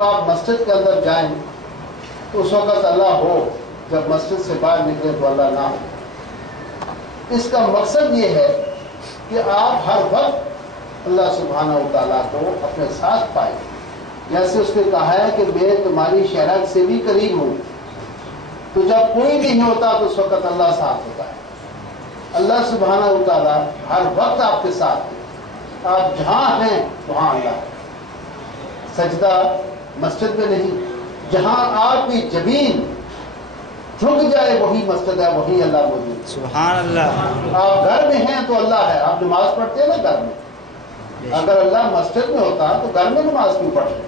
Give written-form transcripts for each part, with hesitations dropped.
آپ مسجد کے اندر جائیں تو اس وقت اللہ ہو، جب مسجد سے باہر نکلے تو اللہ نہ ہو۔ اس کا مقصد یہ ہے کہ آپ ہر وقت اللہ سبحانہ و تعالیٰ کو اپنے ساتھ پائیں۔ جیسے اس نے کہا ہے کہ میں تمہاری شہرت سے بھی قریب ہوں، تو جب کوئی نہیں ہوتا تو اس وقت اللہ ساتھ ہوتا ہے۔ اللہ سبحانہ و تعالیٰ ہر وقت آپ کے ساتھ ہے، آپ جہاں ہیں وہاں اللہ ہے۔ سجدہ مسجد میں نہیں، جہاں آپ کی زمین جھک جائے وہی مسجد ہے، وہی اللہ موجود ہے۔ سبحان اللہ۔ آپ گھر میں ہیں تو اللہ ہے، آپ نماز پڑھتے ہیں نا گھر میں، اگر اللہ مسجد میں ہوتا تو گھر میں نماز کیوں پڑھتے؟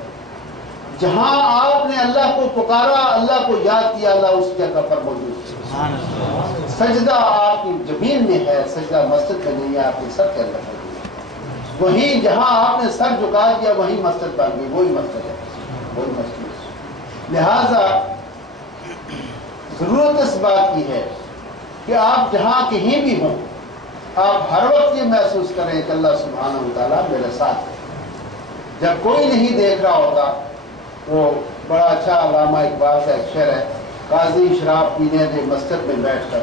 جہاں آپ نے اللہ کو پکارا، اللہ کو یاد کیا، اللہ اس جگہ پر موجود ہے۔ سبحان اللہ۔ سجدہ آپ کی زمین میں ہے، سجدہ مسجد میں نہیں ہے، آپ کے سر کے اندر موجود ہے۔ وہیں جہاں آپ نے سر جھکا دیا وہی مسجد بن گئی، وہی مسجد ہے، وہی مسجد۔ لہذا ضرورت اس بات کی ہے کہ آپ جہاں کہیں بھی ہوں، آپ ہر وقت یہ محسوس کریں کہ اللہ سبحانہ و تعالیٰ میرے ساتھ ہے۔ جب کوئی نہیں دیکھ رہا ہوتا، وہ بڑا اچھا علامہ اقبال کا ایک شعر ہے، قاضی شراب پینے دے مسجد میں بیٹھ کر،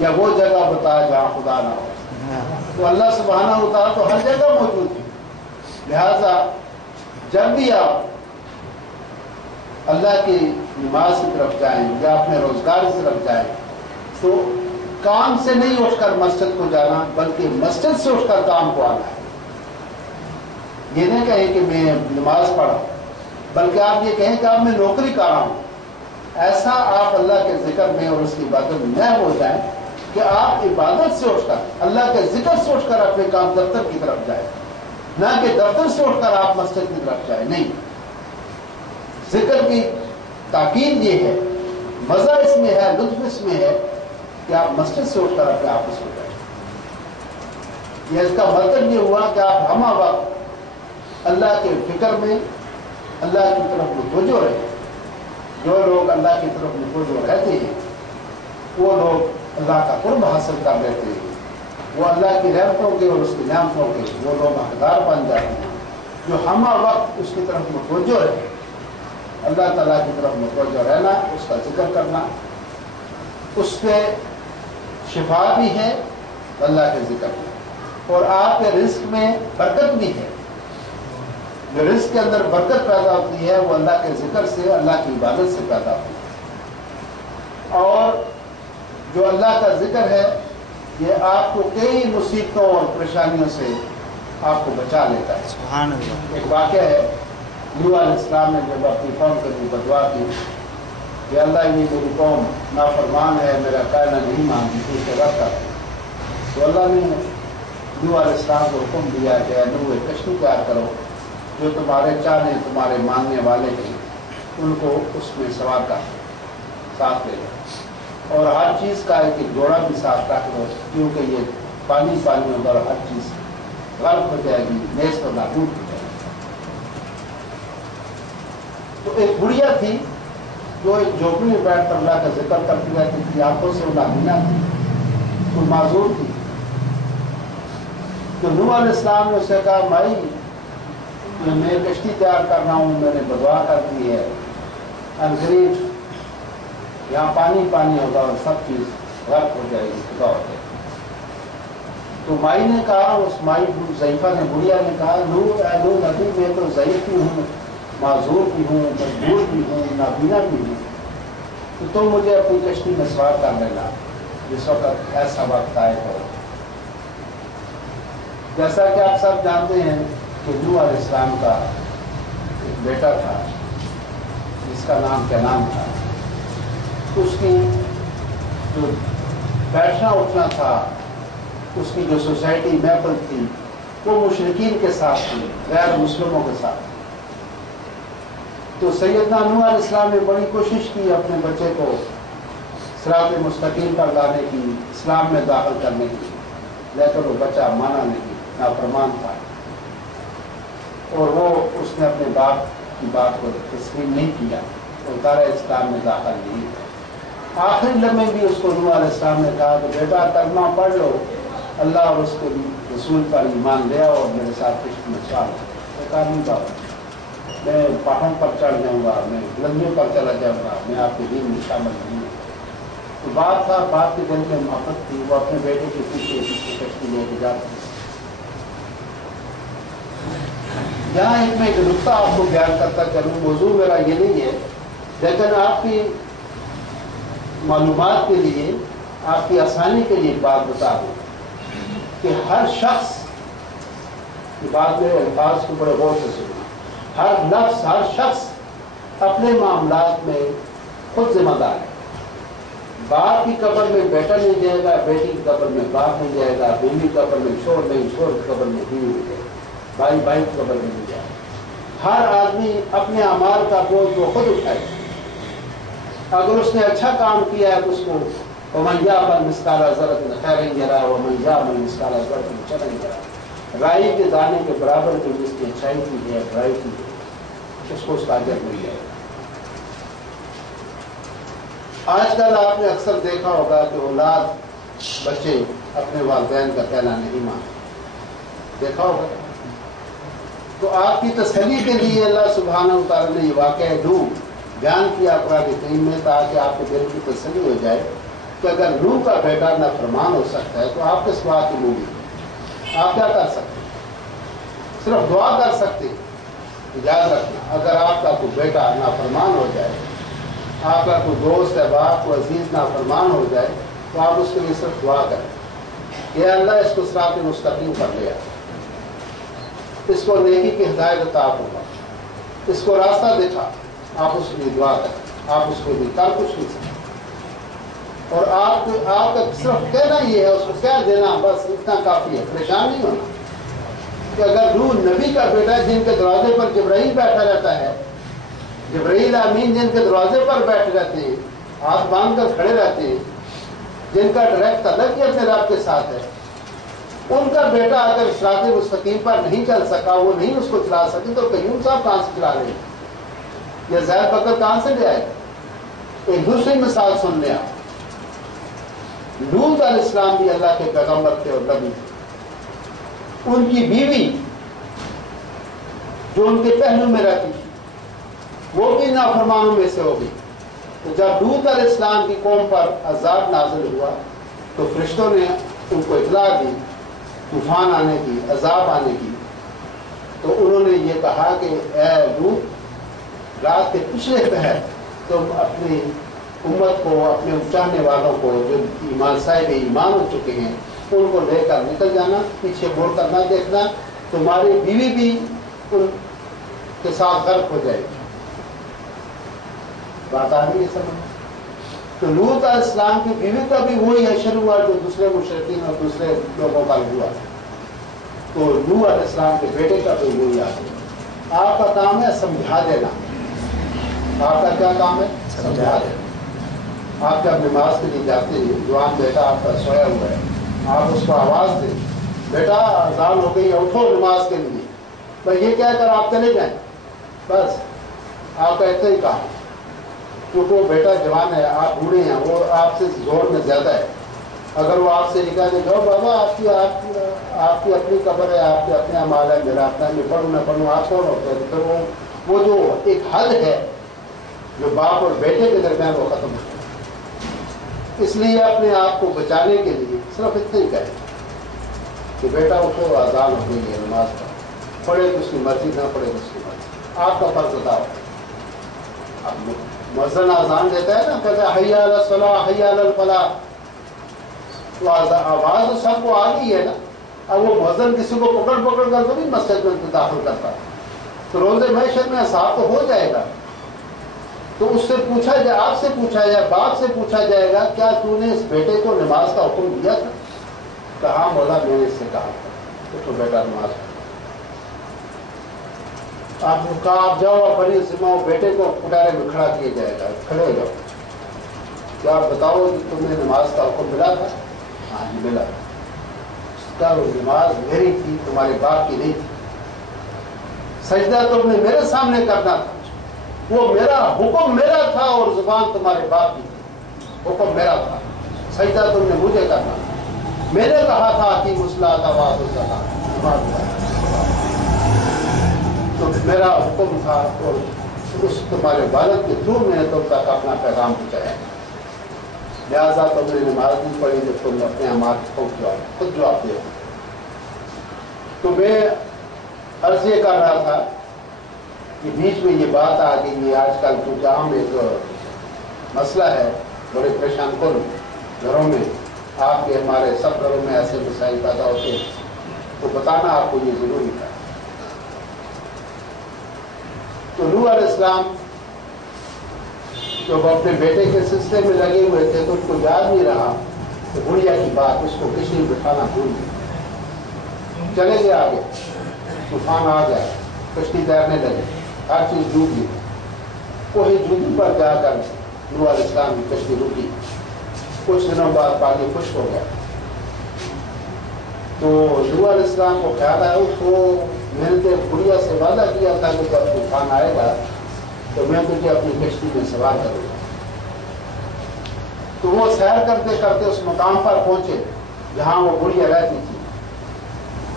یا وہ جگہ بتا جہاں خدا نہ ہو۔ تو اللہ سبحانہ و تعالیٰ تو ہر جگہ موجود ہے۔ لہذا جب بھی آپ اللہ کی نماز کی طرف جائیں یا اپنے روزگار کی طرف جائیں تو کام سے نہیں اٹھ کر مسجد کو جانا، بلکہ مسجد سے اٹھ کر کام کو آنا ہے۔ یہ نہیں کہیں کہ میں نماز پڑھا، بلکہ آپ یہ کہیں کہ آپ میں نوکری کر رہا ہوں۔ ایسا آپ اللہ کے ذکر میں اور اس کی عبادت میں ہو جائیں کہ آپ عبادت سے اٹھ کر، اللہ کے ذکر سے اٹھ کر اپنے کام دفتر کی طرف جائیں، نہ کہ دفتر سے اٹھ کر آپ مسجد کی طرف جائیں۔ نہیں، ذکر کی تاکید یہ ہے، مزہ اس میں ہے، لطف اس میں ہے کہ آپ مسجد سے اٹھ کر اپنے آپس کو جائیں۔ یہ اس کا مطلب یہ ہوا کہ آپ ہمہ وقت اللہ کے فکر میں، اللہ کی طرف متوجہ رہے۔ جو لوگ اللہ کی طرف متوجہ رہتے ہیں وہ لوگ اللہ کا قرب حاصل کر لیتے ہیں، وہ اللہ کی رحمتوں کے اور اس کی نعمتوں کے وہ لوگ حقدار بن جاتے ہیں۔ جو ہمہ وقت اس کی طرف متوجہ رہے، اللہ تعالیٰ کی طرف متوجہ رہنا، اس کا ذکر کرنا، اس پہ شفا بھی ہے اللہ کے ذکر میں، اور آپ کے رزق میں برکت بھی ہے۔ جو رزق کے اندر برکت پیدا ہوتی ہے وہ اللہ کے ذکر سے، اللہ کی عبادت سے پیدا ہوتی ہے۔ اور جو اللہ کا ذکر ہے یہ آپ کو کئی مصیبتوں اور پریشانیوں سے آپ کو بچا لیتا ہے۔ سبحان اللہ۔ ایک واقعہ ہے، نوح علیہ السلام نے جب اپنی قوم کے لیے بدعا کی کہ اللہ یہ میری قوم نافرمان ہے، میرا کہنا نہیں مانتی، تو اسے رد کر، تو اللہ نے نوح علیہ السلام کو حکم دیا کہ اے نوح کشتی تیار کرو، جو تمہارے چاہنے تمہارے ماننے والے ہیں ان کو اس میں سوار کر ساتھ لے لو، اور ہر چیز کا ایک جوڑا بھی ساتھ رکھ لو، کیونکہ یہ پانی پانی ہوگا اور ہر چیز غرق ہو جائے گی، نیز پر نابود ہو جائے گی۔ تو ایک بڑھیا تھی جو ایک جھوپڑی میں بیٹھ کر اللہ کا ذکر کرتی رہتی تھی، آنکھوں سے وہ نابینا تھی، تو معذور تھی۔ تو نوح علیہ السلام نے اسے کہا مائی میں کشتی تیار کر رہا ہوں، میں نے بدعا کر دی ہے، عنقریب یہاں پانی پانی ہوگا اور سب چیز غرق ہو جائے گی، خدا ہو جائے گی۔ تو مائی نے کہا، اس مائی ضعیفہ نے، بڑھیا نے کہا، اے نوح نبی میں تو ضعیف بھی ہوں، معذور بھی ہوں، مجبور بھی ہوں، نابینا بھی ہوں، تو تم مجھے اپنی کشتی میں سوار کر لینا جس وقت ایسا وقت آئے تو۔ جیسا کہ آپ سب جانتے ہیں کہ نوح علیہ السلام کا ایک بیٹا تھا جس کا نام کنعان تھا۔ اس کی جو بیٹھنا اٹھنا تھا، اس کی جو سوسائٹی محفل تھی وہ مشرکین کے ساتھ تھی، غیر مسلموں کے ساتھ۔ تو سیدنا نوح علیہ السلام نے بڑی کوشش کی اپنے بچے کو صراط مستقیم پر لانے کی، اسلام میں داخل کرنے کی، لیکن وہ بچہ مانا نہیں، نافرمان تھا، اور وہ اس نے اپنے باپ کی بات کو تسلیم نہیں کیا اور دار اسلام میں داخل نہیں کیا۔ آخری لمحے بھی اس کو نوح علیہ السلام نے کہا کہ بیٹا کلمہ پڑھ لو، اللہ اور اس کے رسول پر ایمان لے آؤ اور میرے ساتھ کشتی میں سوار ہو۔ کہا نہیں بابا، میں پہاڑوں پر چڑھ جاؤں گا، میں بلندیوں پر چلا جاؤں گا، میں آپ کے دین میں شامل نہیں ہوں۔ تو بات تھا، باپ کے دل میں محبت تھی، وہ اپنے بیٹے کے پیچھے کشتی لے کے جاتے۔ یہاں میں ایک نقطہ آپ کو بیان کرتا چلوں، موضوع میرا یہ نہیں ہے، لیکن آپ کی معلومات کے لیے، آپ کی آسانی کے لیے بات بتا دوں کہ ہر شخص کی بات میں الفاظ کو بڑے غور سے سننا، ہر نفس، ہر شخص اپنے معاملات میں خود ذمہ دار ہے۔ باپ کی قبر میں بیٹا نہیں جائے گا، بیٹی کی قبر میں باپ نہیں جائے گا، بیوی کی قبر میں شوہر نہیں، شوہر کی قبر میں بیوی نہیں جائے گا، بھائی بھائی کی قبر میں نہیں جائے گا۔ ہر آدمی اپنے اعمال کا بوجھ وہ خود اٹھائے گا۔ اگر اس نے اچھا کام کیا ہے تو اس کو وَمَنْ يَعْمَلْ مِثْقَالَ ذَرَّةٍ خَيْرًا يَرَهُ وَمَنْ يَعْمَلْ مِثْقَالَ ذَرَّةٍ شَرًّا يَرَهُ۔ رائی کے دانے کے برابر کی جس کی اچھائی کی ہے، برائی کی ہے، اس کو اس کا اجر مل جائے گا۔ آج کل آپ نے اکثر دیکھا ہوگا کہ اولاد، بچے اپنے والدین کا کہنا نہیں مانتے، دیکھا ہوگا۔ تو آپ کی تسلی کے لیے اللہ سبحانہ و تعالیٰ نے یہ واقعہ نوح بیان کیا قرآن کریم میں، تاکہ آپ کے دل کی تسلی ہو جائے کہ اگر نوح کا بیٹا نافرمان ہو سکتا ہے تو آپ کے سوا کی مووی آپ کیا کر سکتے ہیں؟ صرف دعا کر سکتے ہیں۔ یاد رکھنا، اگر آپ کا کوئی بیٹا نافرمان ہو جائے، آپ کا کوئی دوست ہے، باپ کو عزیز نافرمان ہو جائے، تو آپ اس کے لیے صرف دعا کریں، یا اللہ اس کو صراط مستقیم پر لے آئے، اس کو نیکی کی ہدایت عطا ہوگا، اس کو راستہ دکھا، آپ اس کے لیے دعا کریں، آپ اس کو بھی کر کچھ نہیں سکتے۔ اور آپ کا صرف کہنا یہ ہے، اس کو کہہ دینا، بس اتنا کافی ہے، پریشان نہیں ہونا۔ کہ اگر نوح نبی کا بیٹا ہے جن کے دروازے پر جبرائیل بیٹھا رہتا ہے، جبرائیل امین جن کے دروازے پر بیٹھے رہتے ہیں، ہاتھ باندھ کر کھڑے رہتے ہیں، جن کا ڈائریکٹ تعلق ہی اپنے رب کے ساتھ ہے، ان کا بیٹا اگر صراط مستقیم پر نہیں چل سکا، وہ نہیں اس کو چلا سکے، تو قیوم صاحب کہاں سے چلا رہے ہیں؟ یا زید بکر کہاں سے لے آئے؟ ایک دوسری مثال سن لیں آپ۔ لوط علیہ السلام بھی اللہ کے پیغمبر تھے اور نبی تھے۔ ان کی بیوی جو ان کے پہلو میں رہتی تھی، وہ بھی نافرمانوں میں سے ہو گئی۔ تو جب لوط علیہ السلام کی قوم پر عذاب نازل ہوا تو فرشتوں نے ان کو اطلاع دی طوفان آنے کی، عذاب آنے کی۔ تو انہوں نے یہ کہا کہ اے لوط، رات کے پچھلے پہر تم اپنی امت کو، اپنے چاہنے والوں کو جو ایمان صاحب ایمان ہو چکے ہیں، ان کو لے کر نکل جانا، پیچھے مڑ کر نہ دیکھنا، تمہاری بیوی بھی ان کے ساتھ غرق ہو جائے گی۔ بات آ رہی ہے سمجھ؟ تو لوط علیہ السلام کی بیوی کا بھی وہی حشر ہوا جو دوسرے مشرکین اور دوسرے لوگوں کا ہوا۔ تو نوح علیہ السلام کے بیٹے کا بھی وہی حال۔ آپ کا کام ہے سمجھا دینا۔ آپ کا کیا کام ہے؟ سمجھا دینا۔ آپ جب نماز کے لیے جاتے ہیں، جوان بیٹا آپ کا سویا ہوا ہے، آپ اس کو آواز دیں، بیٹا اذان ہو گئی ہے، اٹھو نماز کے لیے، بھائی یہ کہہ کر آپ چلے جائیں، بس آپ کا اتنا ہی کام۔ کیونکہ وہ بیٹا جوان ہے، آپ بوڑھے ہیں، وہ آپ سے زور میں زیادہ ہے۔ اگر وہ آپ سے نکاح دے جاؤ بابا آپ کی اپنی قبر ہے، آپ کے اپنے اعمال ہے، میرا اپنا، میں پڑھوں نہ پڑھوں، آپ کون ہوتے ہیں؟ پھر وہ جو ایک حد ہے جو باپ اور بیٹے کے درمیان، وہ ختم ہو جائے۔ اس لیے اپنے آپ کو بچانے کے لیے صرف اتنا ہی کہیں کہ بیٹا اٹھو، اذان ہو گئی ہے، نماز پڑھ، پڑھے تو اس کی مرضی، نہ پڑھے تو اس کی مرضی، آپ کا فرض ادا ہو۔ اب مؤذن اذان دیتا ہے نا، کہتا ہے حی علی الصلاۃ، حی علی الفلاح، تو آواز تو سب کو آ گئی ہے نا۔ اب وہ مؤذن کسی کو پکڑ کر تو نہیں مسجد میں داخل کرتا، تو روز محشر میں حساب تو ہو جائے گا۔ تو اس سے پوچھا جائے، آپ سے پوچھا جائے، باپ سے پوچھا جائے گا، کیا تو نے اس بیٹے کو نماز کا حکم دیا تھا؟ کہا مولا میں نے اس سے کہا تھا، تو بیٹا نماز پڑھ۔ آپ کہا آپ جاؤ، آپ بڑی ذمہ بیٹے کو کٹارے میں کھڑا کیا جائے گا، کھڑے ہو جاؤ، کیا آپ بتاؤ کہ تمہیں نماز کا حکم ملا تھا؟ ہاں جی ملا تھا۔ کیا وہ نماز میری تھی، تمہارے باپ کی نہیں تھی؟ سجدہ تم نے میرے سامنے کرنا تھا، وہ میرا حکم میرا تھا، اور زبان تمہارے باپ کی تھی، حکم میرا تھا، سجدہ تم نے مجھے کرنا تھا، میں نے کہا تھا کہ مسئلہ کا بات ہوتا تھا۔ تو میرا حکم تھا اور اس تمہارے والد کے تھرو میں نے تم تک اپنا پیغام پہنچایا، لہٰذا تم نے نماز نہیں پڑھی جب تم اپنے اعمال خود جواب دے۔ تو میں عرض یہ کر رہا تھا کہ بیچ میں یہ بات آ گئی، آج کل تو عام ایک مسئلہ ہے، بڑے پریشان کن گھروں میں، آپ کے ہمارے سب گھروں میں ایسے مسائل پیدا ہوتے ہیں، تو بتانا آپ کو یہ ضروری تھا۔ تو نوح علیہ السلام جب اپنے بیٹے کے سلسلے میں لگے ہوئے تھے تو ان کو یاد نہیں رہا کہ بڑھیا کی بات، اس کو کشتی میں بٹھانا بھول گئے، چلے گئے آگے، طوفان آ گیا، کشتی تیرنے لگے، ہر چیز ڈوب گئی، کوئی جودی پر جا کر نوح علیہ السلام کی کشتی رکی، کچھ دنوں بعد پانی خشک ہو گیا۔ تو نوح علیہ السلام کو خیال آیا اس کو میں نے بڑھیا سے وعدہ کیا تھا کہ جب طوفان آئے گا تو میں تجھے اپنی کشتی میں سوار کروں گا۔ تو وہ سیر کرتے کرتے اس مقام پر پہنچے جہاں وہ بڑھیا رہتی تھی،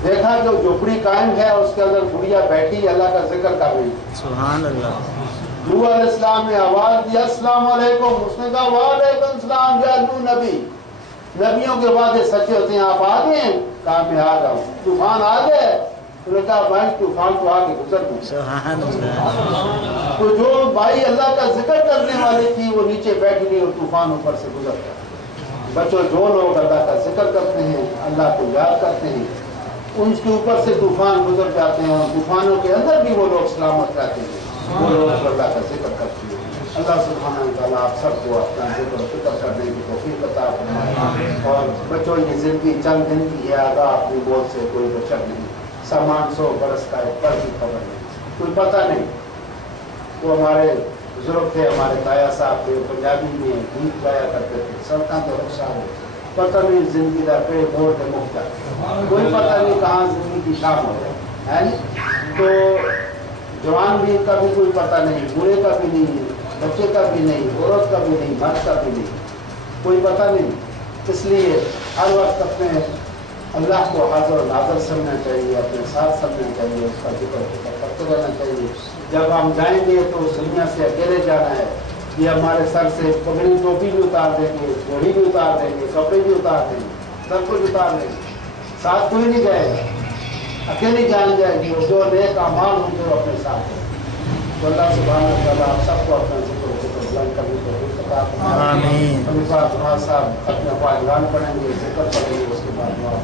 دیکھا کہ وہ جھوپڑی قائم ہے، اس کے اندر بڑھیا بیٹھی اللہ کا ذکر کر رہی ہے۔ سبحان اللہ۔ نوح علیہ السلام نے آواز دی السلام علیکم، اس نے کہا وعلیکم السلام یا نوح نبی، نبیوں کے وعدے سچے ہوتے ہیں، آپ آ گئے ہیں؟ کہا میں آ گیا ہوں۔ طوفان آ گئے؟ انہوں نے کہا بھائی طوفان تو آگے گزر گئی۔ سبحان اللہ۔ تو جو بھائی اللہ کا ذکر کرنے والی تھی وہ نیچے بیٹھ گئی اور طوفان اوپر سے گزر گیا۔ بچوں جو لوگ اللہ کا ذکر کرتے ہیں، اللہ کو یاد کرتے ہیں، ان کے اوپر سے طوفان گزر جاتے ہیں، اور طوفانوں کے اندر بھی وہ لوگ سلامت رہتے ہیں، وہ لوگ اللہ کا ذکر کرتے ہیں۔ اللہ سبحانہ وتعالیٰ آپ سب کو اپنا ذکر و فکر کرنے کی توفیق عطا فرمائے۔ اور بچوں یہ زندگی چند دن کی ہے، آگاہ اپنی موت سے کوئی بچت نہیں، سامان 100 برس کا ہے، پر کی خبر نہیں، کوئی پتہ نہیں۔ وہ ہمارے بزرگ تھے، ہمارے تایا صاحب تھے، پنجابی میں گیت گایا کرتے تھے، سڑکاں تو رخصار ہو، پتہ نہیں زندگی کا پہ موڑ کے مفتا، کوئی پتہ نہیں کہاں زندگی کی شام ہو جائے، ہے نا؟ تو جوان بھی کا بھی کوئی پتہ نہیں، بوڑھے کا بھی نہیں، بچے کا بھی نہیں، عورت کا بھی نہیں، مرد کا بھی نہیں، کوئی پتہ نہیں۔ اس لیے ہر وقت اپنے اللہ کو حاضر و ناظر سمجھنا چاہیے، اپنے ساتھ سمجھنا چاہیے، اس کا ذکر کرتے رہنا چاہیے۔ جب ہم جائیں گے تو اس دنیا سے اکیلے جانا ہے، یہ ہمارے سر سے پگڑی ٹوپی بھی اتار دیں گے، گھوڑی بھی اتار دیں گے، کپڑے بھی اتار دیں گے، سب کچھ اتار دیں گے، ساتھ کوئی نہیں جائے گا، اکیلی جان جائے گی، اور جو نیک اعمال ہوں گے وہ اپنے ساتھ ہیں۔ تو اللہ سبحانہ وتعالیٰ آپ سب کو اپنا ذکر و فکر بلند کرنے کو عطا فرمائے۔ آمین۔ ابھی صاحب صاحب اپنے خواہشان پڑھیں گے، ذکر پڑھیں گے، اس کے بعد دعا